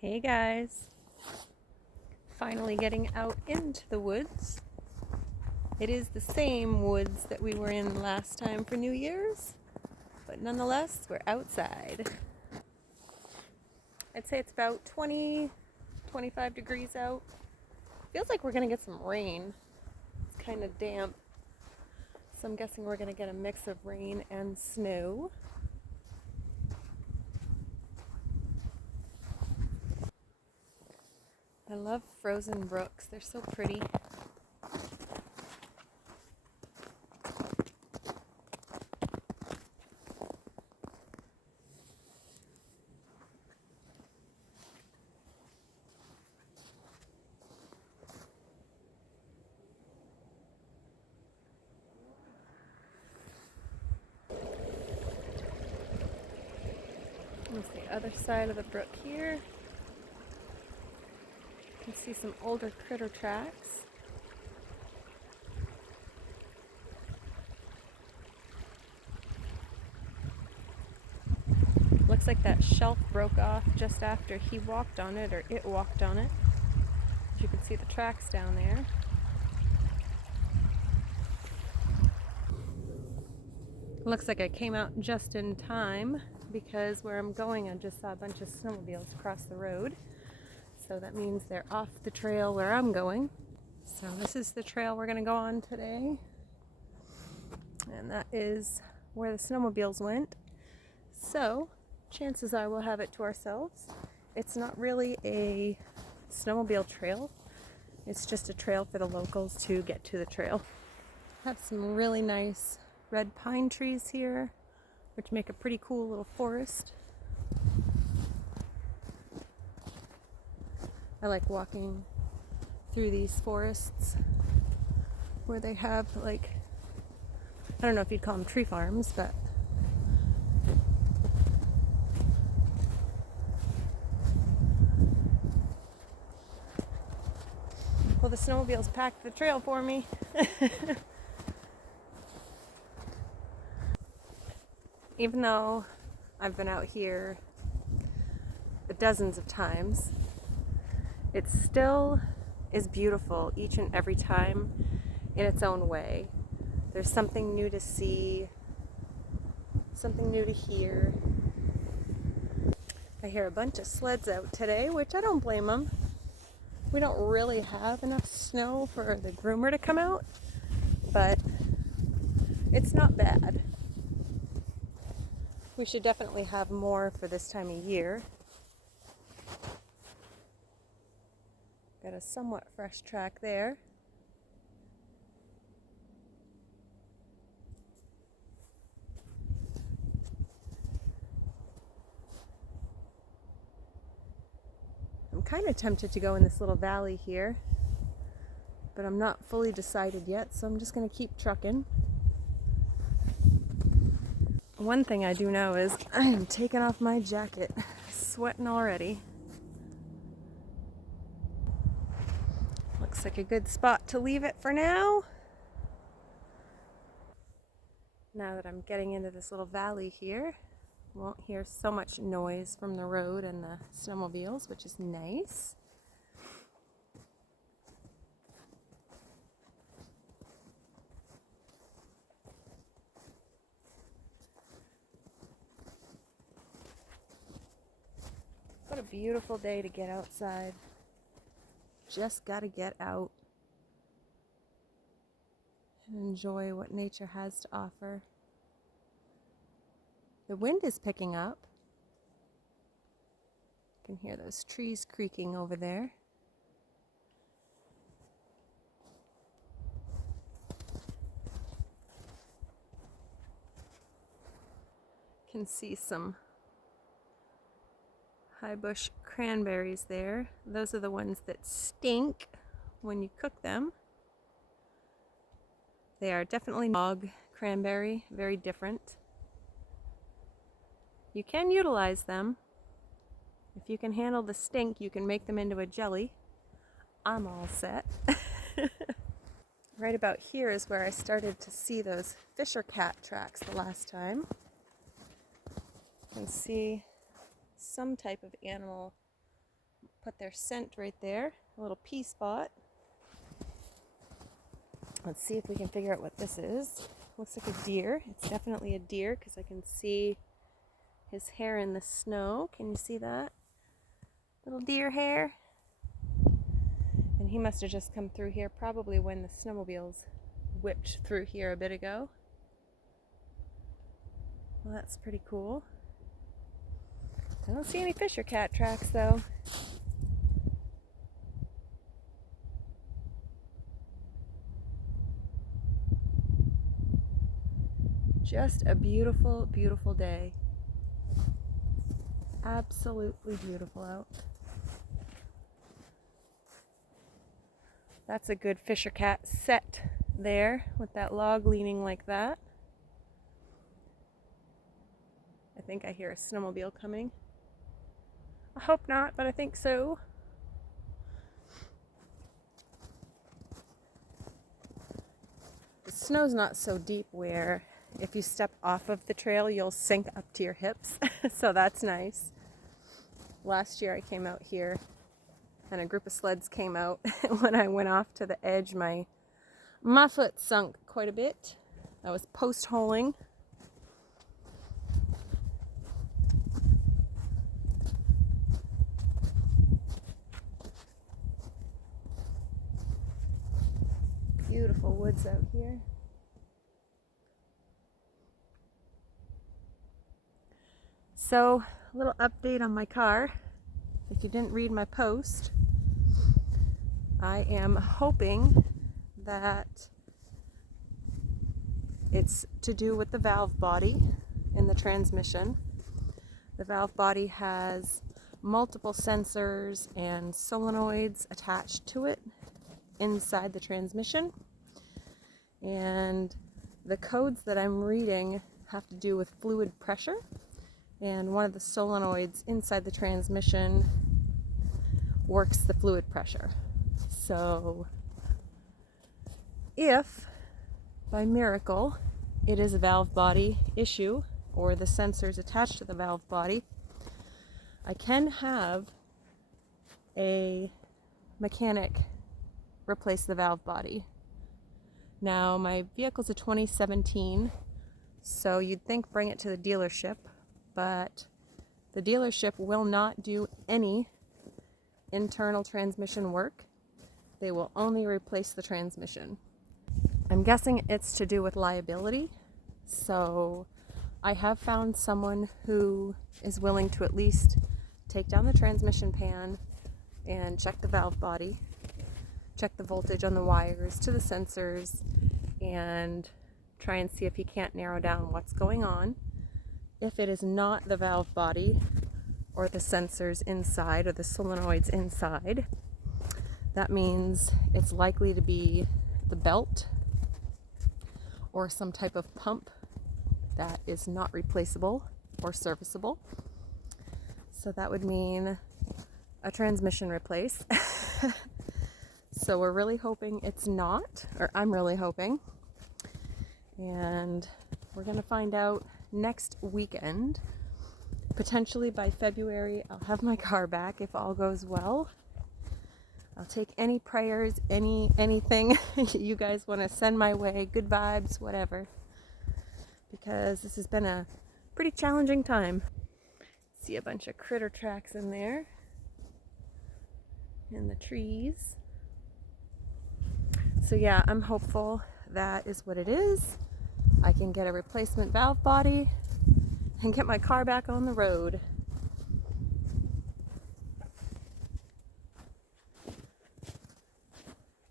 Hey guys, finally getting out into the woods. It is the same woods that we were in last time for New Year's, but nonetheless, we're outside. I'd say it's about 20, 25 degrees out. Feels like we're gonna get some rain. It's kind of damp, so I'm guessing we're gonna get a mix of rain and snow. I love frozen brooks, they're so pretty. There's the other side of the brook here. You can see some older critter tracks. Looks like that shelf broke off just after he walked on it, or it walked on it. You can see the tracks down there. Looks like I came out just in time because where I'm going I just saw a bunch of snowmobiles across the road. So that means they're off the trail where I'm going. So this is the trail we're going to go on today. And that is where the snowmobiles went. So chances are we'll have it to ourselves. It's not really a snowmobile trail. It's just a trail for the locals to get to the trail. Have some really nice red pine trees here, which make a pretty cool little forest. I like walking through these forests where they have, like, I don't know if you'd call them tree farms, but well, the snowmobiles packed the trail for me. Even though I've been out here dozens of times, it still is beautiful each and every time in its own way. There's something new to see, something new to hear. I hear a bunch of sleds out today, which I don't blame them. We don't really have enough snow for the groomer to come out, but it's not bad. We should definitely have more for this time of year. Got a somewhat fresh track there. I'm kind of tempted to go in this little valley here, but I'm not fully decided yet, so I'm just going to keep trucking. One thing I do know is I am taking off my jacket, sweating already. Looks like a good spot to leave it for now. Now that I'm getting into this little valley here, won't hear so much noise from the road and the snowmobiles, which is nice. What a beautiful day to get outside. Just gotta get out and enjoy what nature has to offer. The wind is picking up. You can hear those trees creaking over there. You can see some high bush cranberries there. Those are the ones that stink when you cook them. They are definitely bog cranberry, very different. You can utilize them. If you can handle the stink, you can make them into a jelly. I'm all set. Right about here is where I started to see those fisher cat tracks the last time. You can see some type of animal put their scent right there, a little pea spot. Let's see if we can figure out what this is. Looks like a deer. It's definitely a deer because I can see his hair in the snow. Can you see that? Little deer hair. And he must have just come through here probably when the snowmobiles whipped through here a bit ago. Well, that's pretty cool. I don't see any fisher cat tracks though. Just a beautiful, beautiful day. Absolutely beautiful out. That's a good fisher cat set there with that log leaning like that. I think I hear a snowmobile coming. I hope not, but I think so. The snow's not so deep where if you step off of the trail, you'll sink up to your hips. So that's nice. Last year I came out here and a group of sleds came out. When I went off to the edge, my foot sunk quite a bit. I was post-holing. Beautiful woods out here. So, a little update on my car. If you didn't read my post, I am hoping that it's to do with the valve body in the transmission. The valve body has multiple sensors and solenoids attached to it inside the transmission, and the codes that I'm reading have to do with fluid pressure, and one of the solenoids inside the transmission works the fluid pressure. So if by miracle it is a valve body issue or the sensors attached to the valve body, I can have a mechanic replace the valve body. Now my vehicle's a 2017, so you'd think bring it to the dealership, but the dealership will not do any internal transmission work. They will only replace the transmission. I'm guessing it's to do with liability, so I have found someone who is willing to at least take down the transmission pan and check the valve body, check the voltage on the wires to the sensors, and try and see if he can't narrow down what's going on. If it is not the valve body or the sensors inside or the solenoids inside, that means it's likely to be the belt or some type of pump that is not replaceable or serviceable. So that would mean a transmission replace. So we're really hoping it's not, or I'm really hoping. And we're going to find out next weekend. Potentially by February, I'll have my car back if all goes well. I'll take any prayers, anything you guys want to send my way, good vibes, whatever. Because this has been a pretty challenging time. See a bunch of critter tracks in there. In the trees. So yeah, I'm hopeful that is what it is. I can get a replacement valve body and get my car back on the road.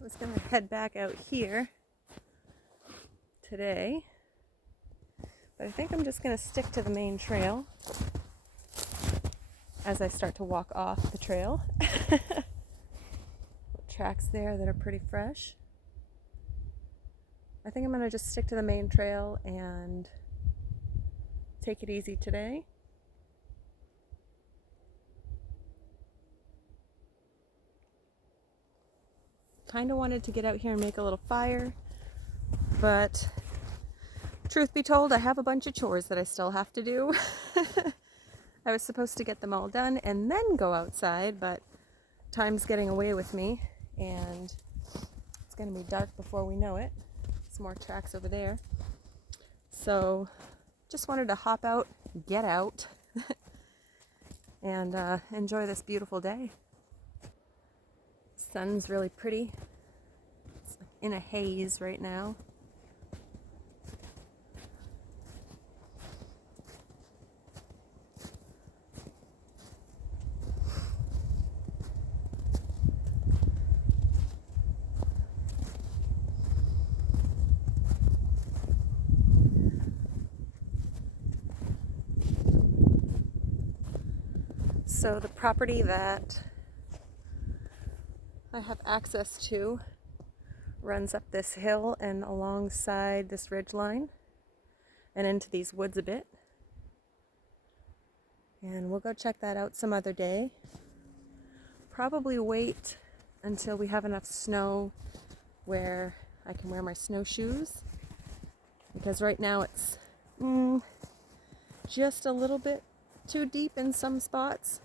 I was going to head back out here today, but I think I'm just going to stick to the main trail as I start to walk off the trail. Tracks there that are pretty fresh. I think I'm going to just stick to the main trail and take it easy today. Kind of wanted to get out here and make a little fire, but truth be told, I have a bunch of chores that I still have to do. I was supposed to get them all done and then go outside, but time's getting away with me, and it's going to be dark before we know it. Some more tracks over there. So just wanted to hop out, get out, and enjoy this beautiful day. Sun's really pretty. It's in a haze right now. So the property that I have access to runs up this hill and alongside this ridge line and into these woods a bit. And we'll go check that out some other day. Probably wait until we have enough snow where I can wear my snowshoes, because right now it's just a little bit too deep in some spots,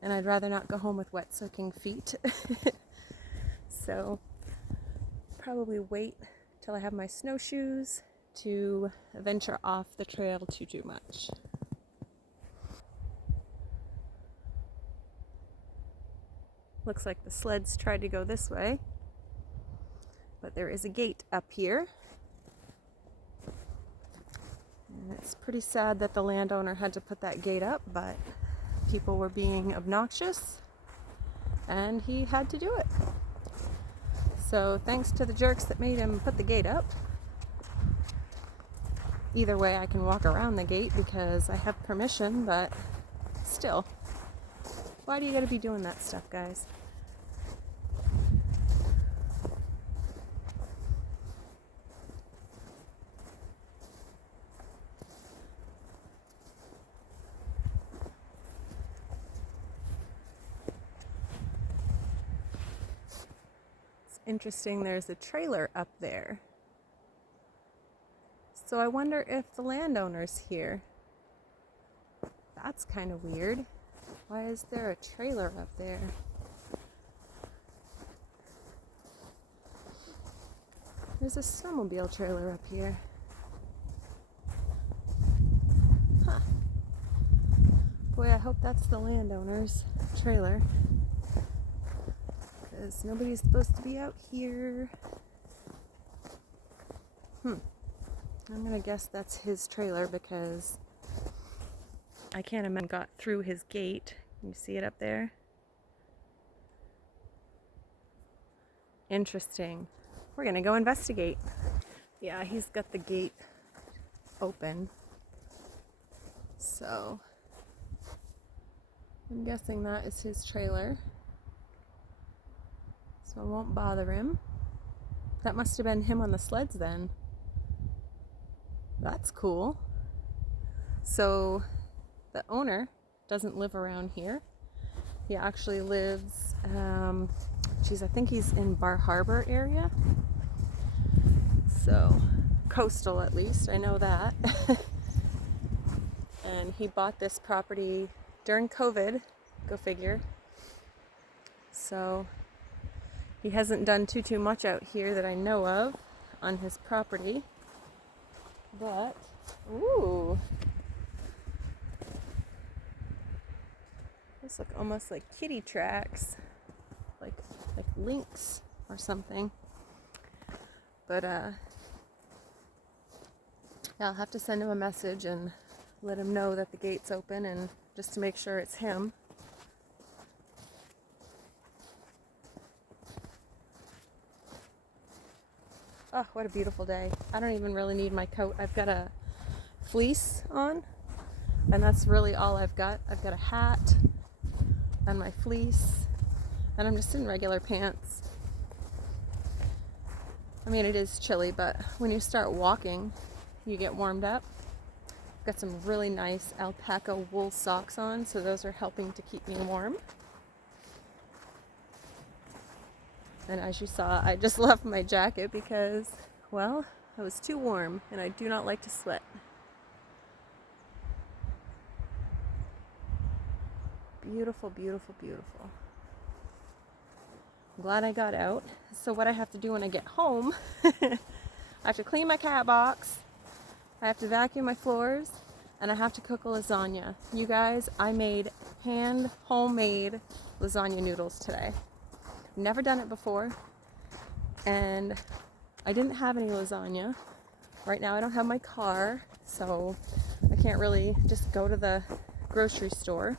and I'd rather not go home with wet soaking feet. So probably wait till I have my snowshoes to venture off the trail too much. Looks like the sleds tried to go this way, but there is a gate up here. And it's pretty sad that the landowner had to put that gate up, but people were being obnoxious and he had to do it. So thanks to the jerks that made him put the gate up. Either way, I can walk around the gate because I have permission, but still, why do you gotta be doing that stuff, guys? It's interesting, there's a trailer up there. So I wonder if the landowner's here. That's kind of weird. Why is there a trailer up there? There's a snowmobile trailer up here. Huh. Boy, I hope that's the landowner's trailer, because nobody's supposed to be out here. I'm gonna guess that's his trailer because I can't imagine got through his gate. You see it up there? Interesting. We're gonna go investigate. Yeah, he's got the gate open. So I'm guessing that is his trailer. So I won't bother him. That must have been him on the sleds then. That's cool. So the owner doesn't live around here. He actually lives, I think he's in Bar Harbor area. So coastal, at least, I know that. And he bought this property during COVID, go figure. So he hasn't done too much out here that I know of on his property. But, ooh, those look almost like kitty tracks, like lynx or something. But yeah, I'll have to send him a message and let him know that the gate's open, and just to make sure it's him. Oh, what a beautiful day. I don't even really need my coat. I've got a fleece on, and that's really all I've got. I've got a hat and my fleece, and I'm just in regular pants. I mean, it is chilly, but when you start walking, you get warmed up. I've got some really nice alpaca wool socks on, so those are helping to keep me warm. And as you saw, I just left my jacket because, well, I was too warm, and I do not like to sweat. Beautiful, beautiful, beautiful. I'm glad I got out. So what I have to do when I get home, I have to clean my cat box, I have to vacuum my floors, and I have to cook a lasagna. You guys, I made homemade lasagna noodles today. Never done it before, and I didn't have any lasagna. Right now I don't have my car, so I can't really just go to the grocery store.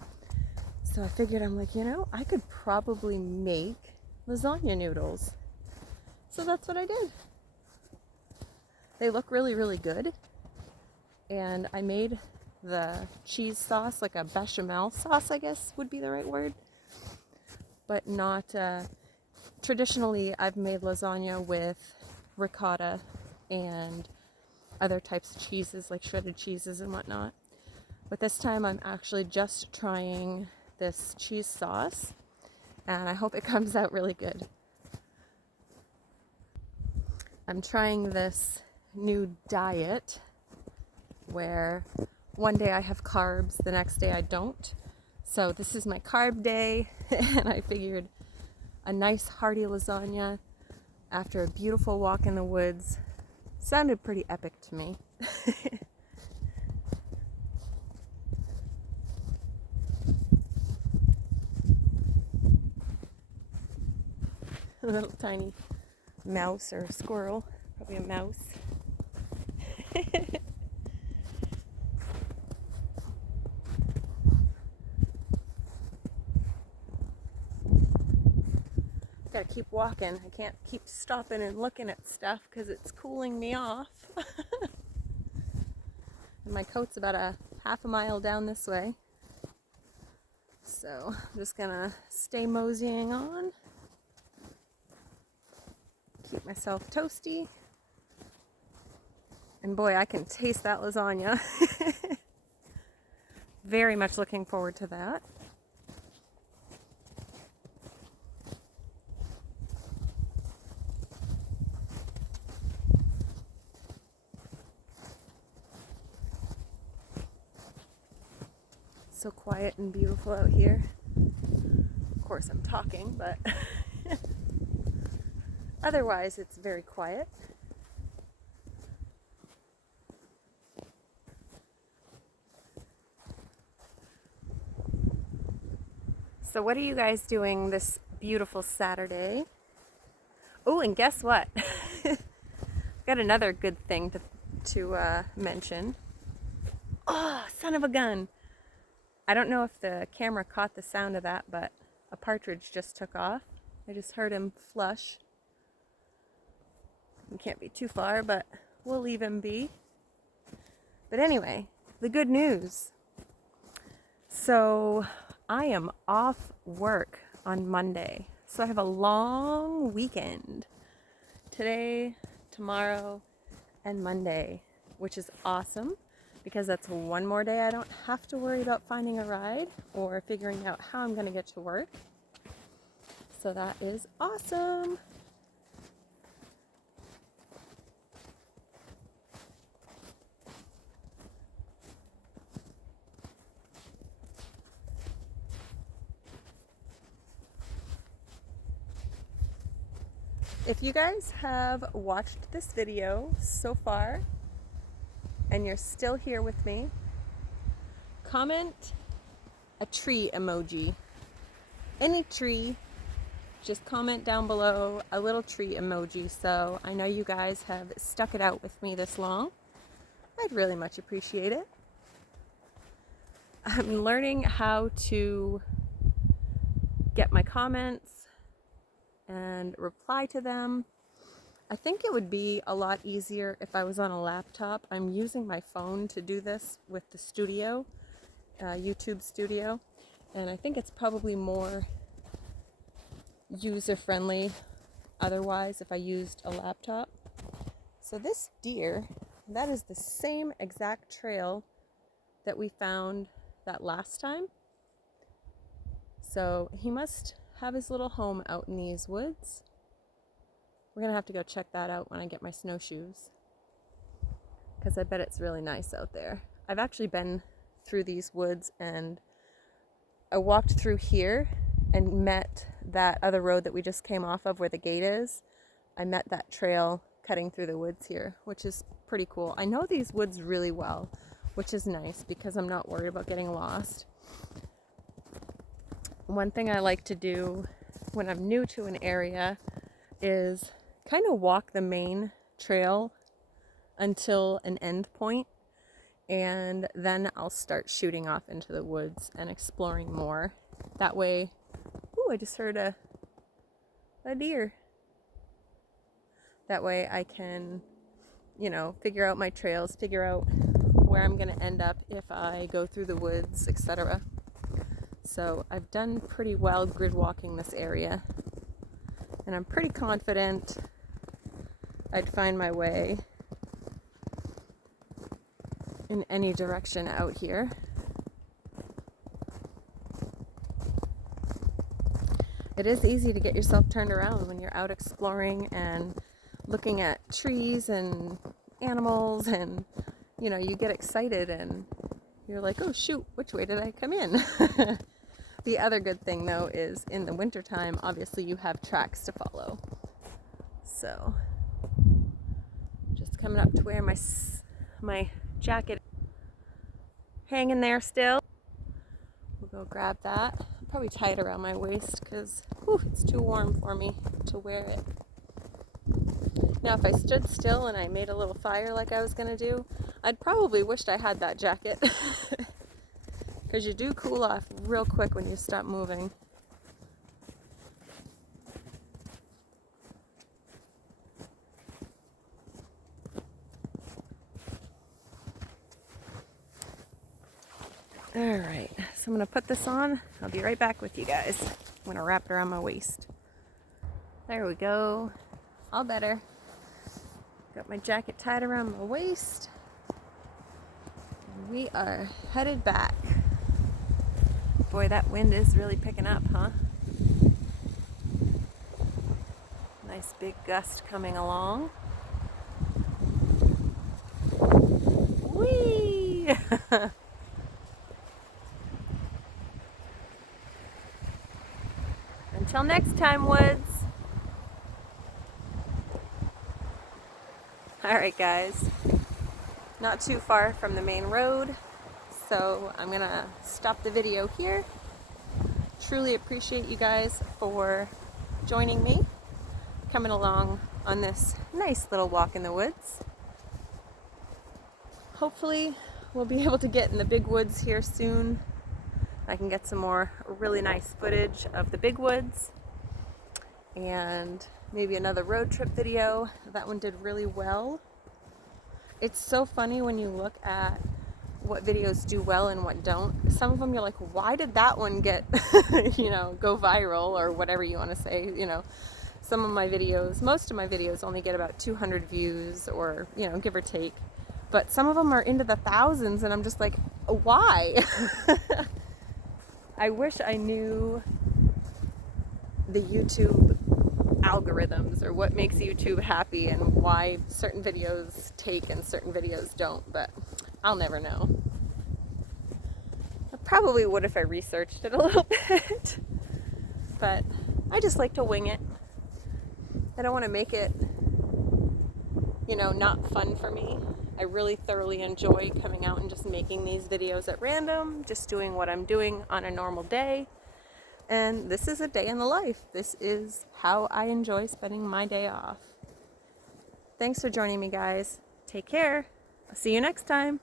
So I figured, I'm like, I could probably make lasagna noodles. So that's what I did. They look really, really good. And I made the cheese sauce, like a bechamel sauce, I guess would be the right word. But not, traditionally I've made lasagna with ricotta and other types of cheeses, like shredded cheeses and whatnot. But this time I'm actually just trying this cheese sauce, and I hope it comes out really good. I'm trying this new diet where one day I have carbs, the next day I don't. So this is my carb day, and I figured a nice hearty lasagna after a beautiful walk in the woods sounded pretty epic to me. A little tiny mouse or squirrel, probably a mouse. Gotta keep walking. I can't keep stopping and looking at stuff because it's cooling me off. And my coat's about a half a mile down this way. So I'm just gonna stay moseying on. Keep myself toasty. And boy, I can taste that lasagna. Very much looking forward to that. So quiet and beautiful out here. Of course I'm talking, but otherwise it's very quiet. So what are you guys doing this beautiful Saturday? Oh, and guess what? Got another good thing to mention. Oh, son of a gun. I don't know if the camera caught the sound of that, but a partridge just took off. I just heard him flush. He can't be too far, but we'll leave him be. But anyway, the good news. So I am off work on Monday. So I have a long weekend. Today, tomorrow, and Monday, which is awesome because that's one more day I don't have to worry about finding a ride or figuring out how I'm going to get to work. So that is awesome. If you guys have watched this video so far and you're still here with me, comment a tree emoji. Any tree, just comment down below a little tree emoji so I know you guys have stuck it out with me this long. I'd really much appreciate it. I'm learning how to get my comments and reply to them. I think it would be a lot easier if I was on a laptop. I'm using my phone to do this with the studio, YouTube studio, and I think it's probably more user-friendly otherwise if I used a laptop. So this deer, that is the same exact trail that we found that last time. So he must have his little home out in these woods. We're gonna have to go check that out when I get my snowshoes, because I bet it's really nice out there. I've actually been through these woods, and I walked through here and met that other road that we just came off of where the gate is, I met that trail cutting through the woods here, which is pretty cool. I know these woods really well, which is nice because I'm not worried about getting lost. One thing I like to do when I'm new to an area is kind of walk the main trail until an end point, and then I'll start shooting off into the woods and exploring more. That way, ooh, I just heard a deer. That way I can, figure out my trails, figure out where I'm going to end up if I go through the woods, etc. So I've done pretty well grid walking this area, and I'm pretty confident I'd find my way in any direction out here. It is easy to get yourself turned around when you're out exploring and looking at trees and animals, and you get excited and you're like, oh shoot, which way did I come in? The other good thing though is in the wintertime, obviously you have tracks to follow. So just coming up to where my jacket hanging there still. We'll go grab that. I'll probably tie it around my waist because it's too warm for me to wear it. Now if I stood still and I made a little fire like I was going to do, I'd probably wished I had that jacket. Because you do cool off real quick when you stop moving. Alright, so I'm going to put this on. I'll be right back with you guys. I'm going to wrap it around my waist. There we go. All better. Got my jacket tied around my waist. And we are headed back. Boy, that wind is really picking up, huh? Nice big gust coming along. Whee! Until next time, woods. Alright guys, not too far from the main road, so I'm gonna stop the video here. Truly appreciate you guys for joining me, coming along on this nice little walk in the woods. Hopefully we'll be able to get in the big woods here soon. I can get some more really nice footage of the big woods, and maybe another road trip video. That one did really well. It's so funny when you look at what videos do well and what don't. Some of them you're like, why did that one get, go viral, or whatever you want to say. Some of my videos, most of my videos only get about 200 views, or, give or take. But some of them are into the thousands, and I'm just like, why? I wish I knew the YouTube algorithms, or what makes YouTube happy and why certain videos take and certain videos don't, but I'll never know. I probably would if I researched it a little bit, but I just like to wing it. I don't want to make it, not fun for me. I really thoroughly enjoy coming out and just making these videos at random, just doing what I'm doing on a normal day. And this is a day in the life. This is how I enjoy spending my day off. Thanks for joining me, guys. Take care. I'll see you next time.